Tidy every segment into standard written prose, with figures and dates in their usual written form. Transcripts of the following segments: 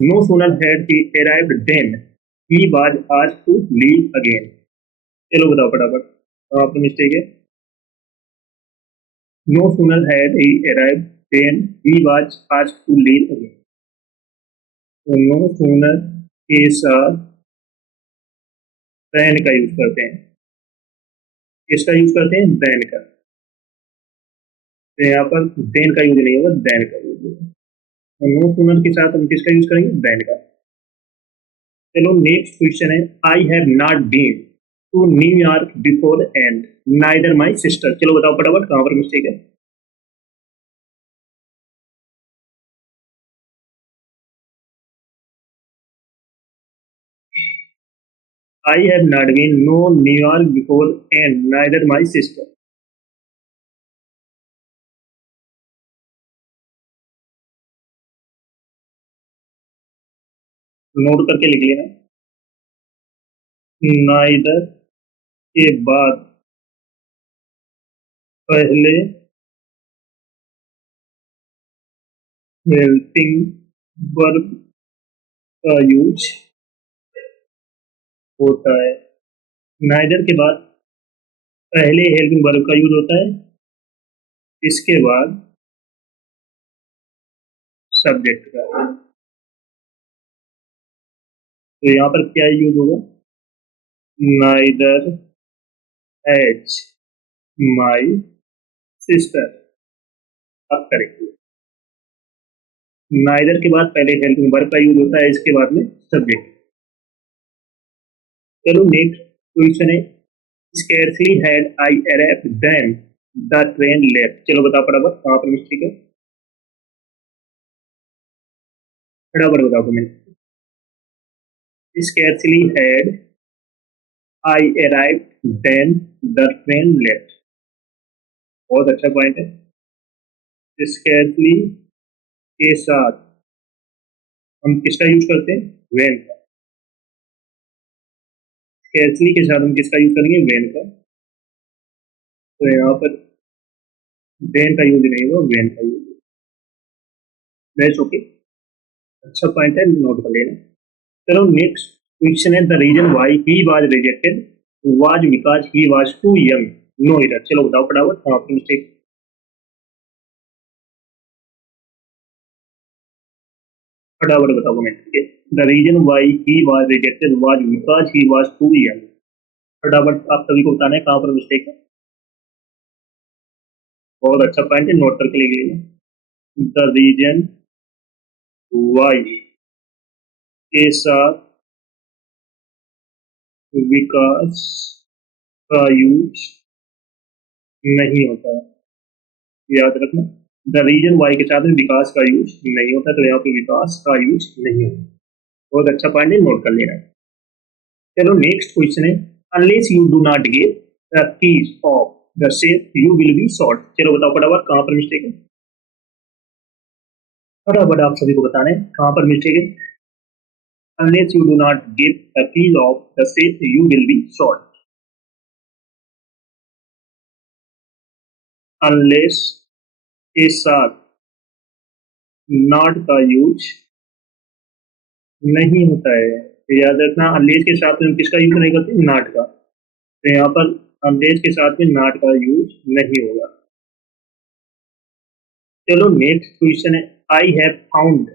No sooner had he arrived than he was asked to leave again. चलो बताओ फटाफट। आपका मिस्टेक है। No sooner had he arrived than he was asked to leave again. तो no sooner के साथ than का use करते हैं। किसका यूज करते हैं? than का। तो यहाँ पर then का यूज नहीं होगा, than का यूज होगा। नो सूनर के साथ हम किसका यूज करेंगे? than का। चलो नेक्स्ट क्वेश्चन है, I have not been to New York before and neither my sister. चलो बताओ फटाफट कहां पर मिस्टेक है। I have not been no New York before and neither my sister. Note करके लिख लेना। नाइदर के बाद पहले हेल्पिंग वर्ब का यूज होता है। नाइदर के बाद पहले हेल्पिंग वर्ब का यूज होता है, इसके बाद सब्जेक्ट का। तो यहाँ पर क्या यूज होगा? Neither has my sister. अब करेक्ट। नाइदर के बाद पहले हेल्पिंग वर्ब का यूज होता है, इसके बाद में सब्जेक्ट। चलो नेक्स्ट क्वेश्चन है, scarcely had I arrived then the train left. चलो बताओ फटाफट कहां पर मिस्टेक है। फटाफट बताओ comment. Scarcely had I arrived then the train left. बहुत अच्छा पॉइंट है। स्कैर्सली के साथ हम किसका यूज करते हैं? वेन का। स्कैर्सली के साथ हम किसका यूज करेंगे? वेन का। तो यहाँ पर देन का यूज नहीं होगा, वेन का यूज। That's okay. अच्छा पॉइंट है, नोट कर लेना। चलो नेक्स्ट क्वेश्चन है, the reason why he was rejected was because he was too young. No error. चलो बताओ फटाफट कहां पर मिस्टेक। फटाफट बताओ कमेंट करके। The reason why he was rejected was because he was too young. फटाफट आप सभी को बताना है कहां पर मिस्टेक है। बहुत अच्छा पॉइंट है, नोट करके लिख लेना। द रीजन वाई के साथ विकास का यूज नहीं होता है, याद रखना। द रीजन वाई के साथ में विकास का यूज नहीं होता, तो यहाँ पे विकास का यूज नहीं होता। बहुत अच्छा पॉइंट है, नोट कर लेना। चलो नेक्स्ट क्वेश्चन है, unless you do not give the keys of the safe you will be salt. चलो बताओ फटाफट कहां पर मिस्टेक है। फटाफट आप सभी को बताना है कहां पर मिस्टेक है। Unless you do not give the keys of the safe you will be salt. Unless के साथ नॉट का यूज नहीं होता है, याद रखना। अनलेस के साथ में हम किसका यूज नहीं करते? नॉट का। तो यहाँ पर अनलेस के साथ में नॉट का यूज नहीं होगा। चलो नेक्स्ट क्वेश्चन है, I have found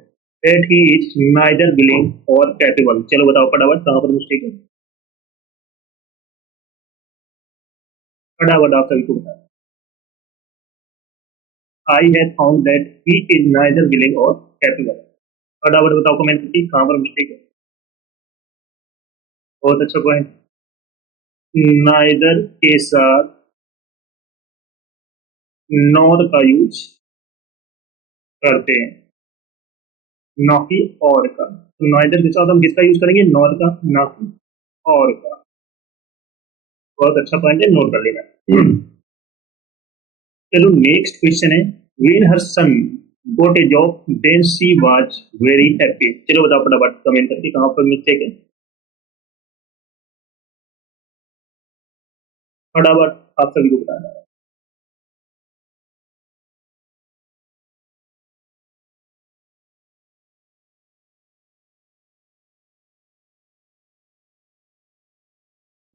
that he is neither willing और कैपेबल। चलो बताओ फटाफट कहां पर मिस्टेक है। फटाफट आप सभी को बताओ। I have found that he is neither willing और कैपेबल। फटाफट बताओ कमेंट करके कहां पर मिस्टेक है। बहुत अच्छा पॉइंट। नाइदर के साथ नॉर का यूज करते हैं, ना कि और का। तो नाइदर के साथ हम किसका यूज करेंगे? नॉर का, ना कि और का। बहुत अच्छा पॉइंट है, नोट कर लेना। चलो नेक्स्ट क्वेश्चन है, when her son got a job then she was very happy. चलो बताओ फटाफट कमेंट करके कहां पर मिस्टेक है। फटाफट आप सभी को बताना है।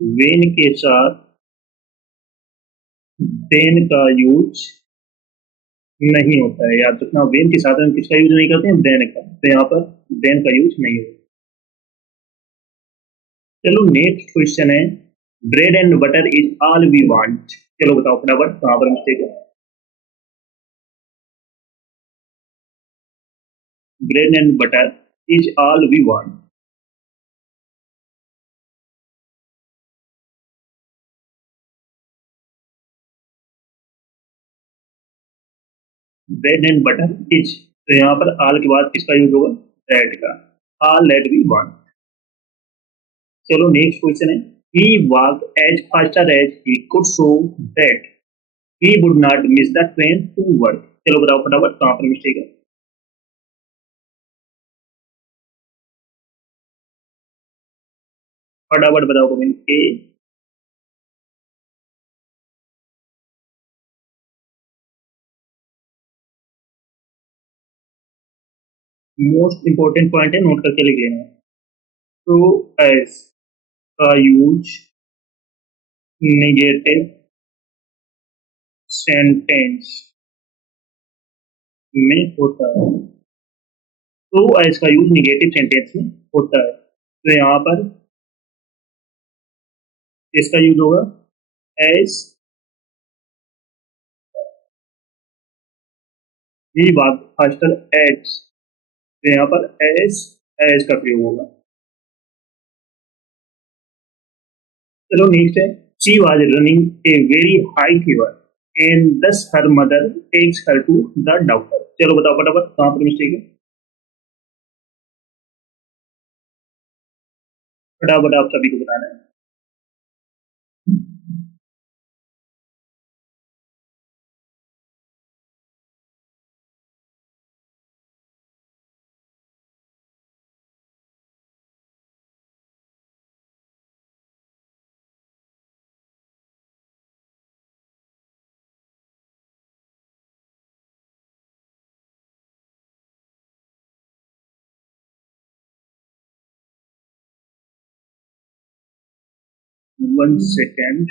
वेन के साथ देन का यूज नहीं होता है। याद रखना, वेन के साथ हम किसका यूज नहीं करते हैं? देन का। तो यहाँ पर देन का यूज नहीं होता। चलो नेक्स्ट क्वेश्चन है, bread and butter is all we want. चलो बताओ फटाफट कहाँ पर मिस्टेक है। Bread and butter is all we want. Bread and butter is, तो यहाँ पर ऑल के बाद किसका यूज होगा? दैट का। All that we want. चलो नेक्स्ट क्वेश्चन है, he walked as faster as he could so that he would not miss the train to work। चलो बताओ फटाफट कहाँ पर मिस्टेक है। फटाफट बताओ कमेंट के। मोस्ट इंपॉर्टेंट पॉइंट है, नोट करके लिख लेना। तो एस का यूज नेगेटिव सेंटेंस में होता है। तो एस का यूज नेगेटिव सेंटेंस में होता है, तो यहाँ पर इसका यूज होगा एस। ही बात फास्टर एज, तो यहाँ पर एस का प्रयोग होगा। चलो नेक्स्ट है, she was running a very high fever and thus her mother takes her to the doctor. चलो बताओ फटाफट कहाँ पर मिस्टेक है। फटाफट आप सभी को बताना है। 1 सेकेंड।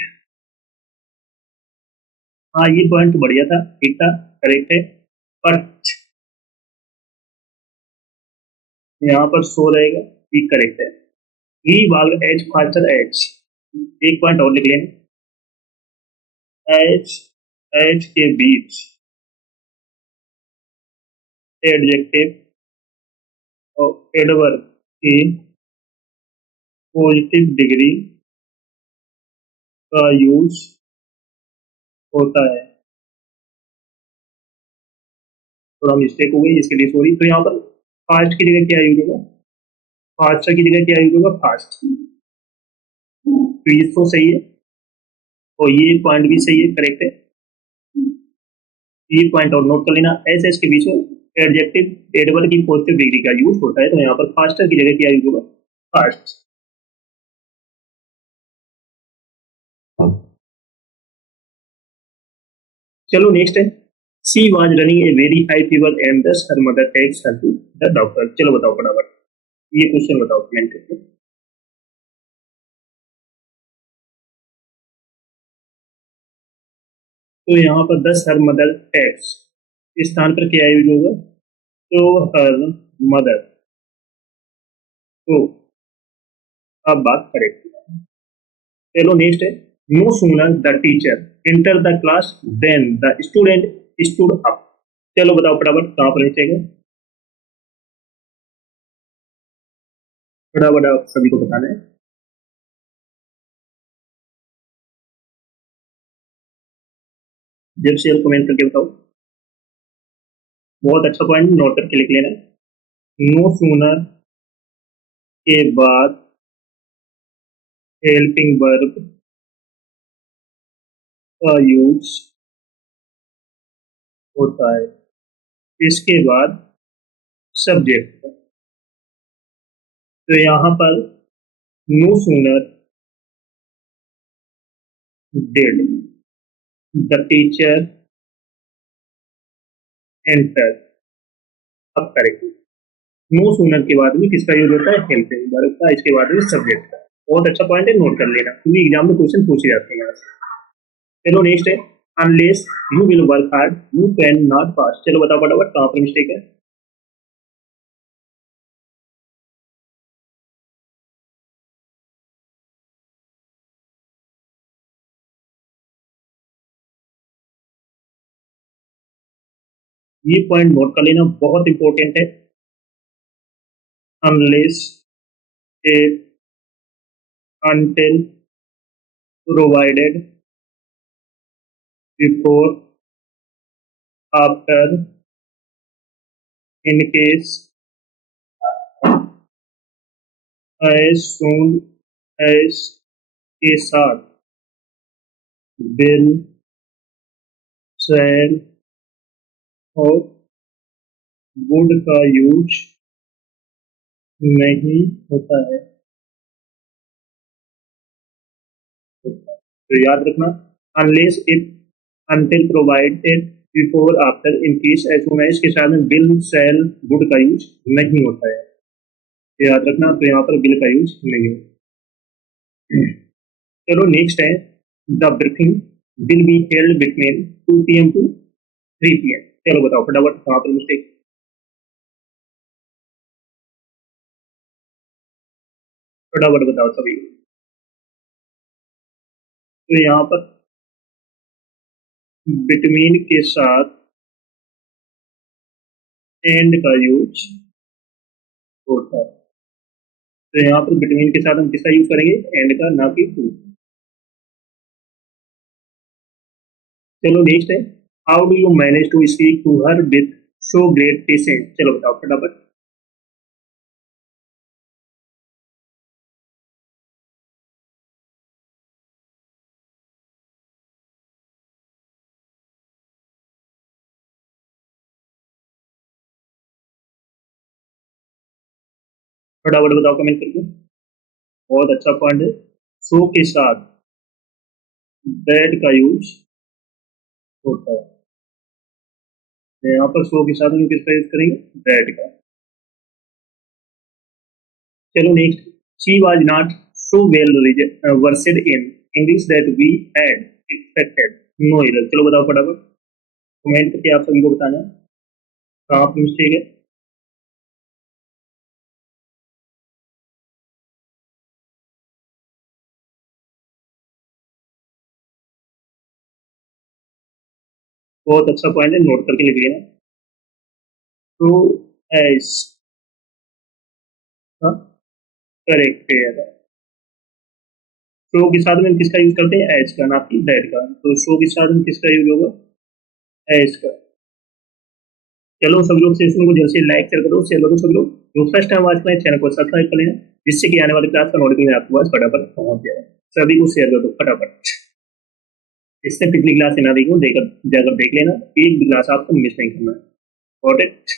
हाँ ये पॉइंट तो बढ़िया था, ठीक था, करेक्ट है, बट यहाँ पर सो रहेगा, ठीक करेक्ट है। ही वाग एज फास्टर एज, एक पॉइंट और लिख लेंगे। एज, एज के बीच एडजेक्टिव और एडवर्ब की पॉजिटिव डिग्री का यूज होता है। थोड़ा मिस्टेक हो गई, इसके लिए सॉरी। तो यहाँ पर फास्ट की जगह क्या यूज होगा? फास्ट की जगह क्या यूज होगा? फास्ट। तो ये तो सही है, और ये पॉइंट भी सही है, करेक्ट है। ये पॉइंट और नोट कर लेना, एस एस के बीच में एडजेक्टिव एडवर्ब की पॉजिटिव डिग्री का यूज होता है, तो यहाँ पर फास्टर की जगह क्या यूज होगा? फास्ट। चलो नेक्स्ट है, she was running a very high fever and thus her mother takes her to the doctor. चलो बताओ फटाफट, ये क्वेश्चन बताओ कमेंट करके। तो यहाँ पर दस हर मदर टेक्स, इस स्थान पर क्या यूज होगा? तो हर मदर। तो अब बात करेक्ट। चलो नेक्स्ट है, no sooner the teacher enter the class then the student stood up. चलो बताओ फटाफट कहाँ पर लिखेगा। फटाफट आप सभी को बताना है। जब से कमेंट करके बताओ। बहुत अच्छा पॉइंट, नोट करके लिख लेना। नो सूनर के बाद हेल्पिंग वर्ब का यूज होता है, इसके बाद सब्जेक्ट। तो यहाँ पर no sooner did the teacher enter. अब करेक्ट, नो सूनर के बाद में किसका यूज होता है? हेल्पिंग वर्ब का, इसके बाद में सब्जेक्ट का। बहुत अच्छा पॉइंट है, नोट कर लेना क्योंकि एग्जाम में क्वेश्चन पूछे जाते हैं यहाँ से। चलो नेक्स्ट है, unless you will work hard you can not pass. चलो बताओ फटाफट कहाँ पर मिस्टेक है। ये पॉइंट नोट कर लेना, बहुत इंपॉर्टेंट है। Unless A until provided before after in case as soon as के साथ will shall और would का यूज नहीं होता है। तो याद रखना, unless if until provided before after in case as soon as के साथ में will shall would का यूज नहीं होता है। याद रखना, तो यहाँ पर will का यूज नहीं होता। चलो नेक्स्ट है, the briefing will be held between 2 PM to 3 PM। चलो बताओ फटाफट कहाँ पर मिस्टेक। फटाफट बताओ सभी। तो यहाँ पर बिटवीन के साथ एंड का यूज होता है। तो यहाँ पर बिटवीन के साथ हम किसका यूज करेंगे, एंड का, ना कि टू। चलो नेक्स्ट है, how do you manage to speak to her with so great patience. चलो बताओ फटाफट। फटाफट बताओ कमेंट करके। बहुत अच्छा पॉइंट है, सो के साथ दैट का यूज होता है। तो यहाँ पर सो के साथ हम किसका यूज करेंगे, दैट का। चलो next, she was not so well versed in English that we had expected no error. चलो बताओ फटाफट, कमेंट करके आप सभी को बताना है कहाँ पर मिस्टेक है। बहुत अच्छा पॉइंट है, नोट करके लिख लेना। तो एस, करेक्ट है। शो के साथ में हम किसका यूज करते हैं, एज का, ना कि दैट का। तो शो के साथ में किसका यूज होगा, एज का। चलो सब लोग सेशन को जल्द से लाइक कर दो, शेयर करो सब लोग। जो फर्स्ट टाइम आज में चैनल को सब्सक्राइब कर लेना, जिससे कि आने वाले क्लास का नोटिफिकेशन आपके पास फटाफट पहुंच जाए। सभी को शेयर कर दो फटाफट। इससे पिछली क्लास से ना देखो, देकर जाकर देख लेना, एक भी क्लास आपको मिस नहीं करना है। Got it.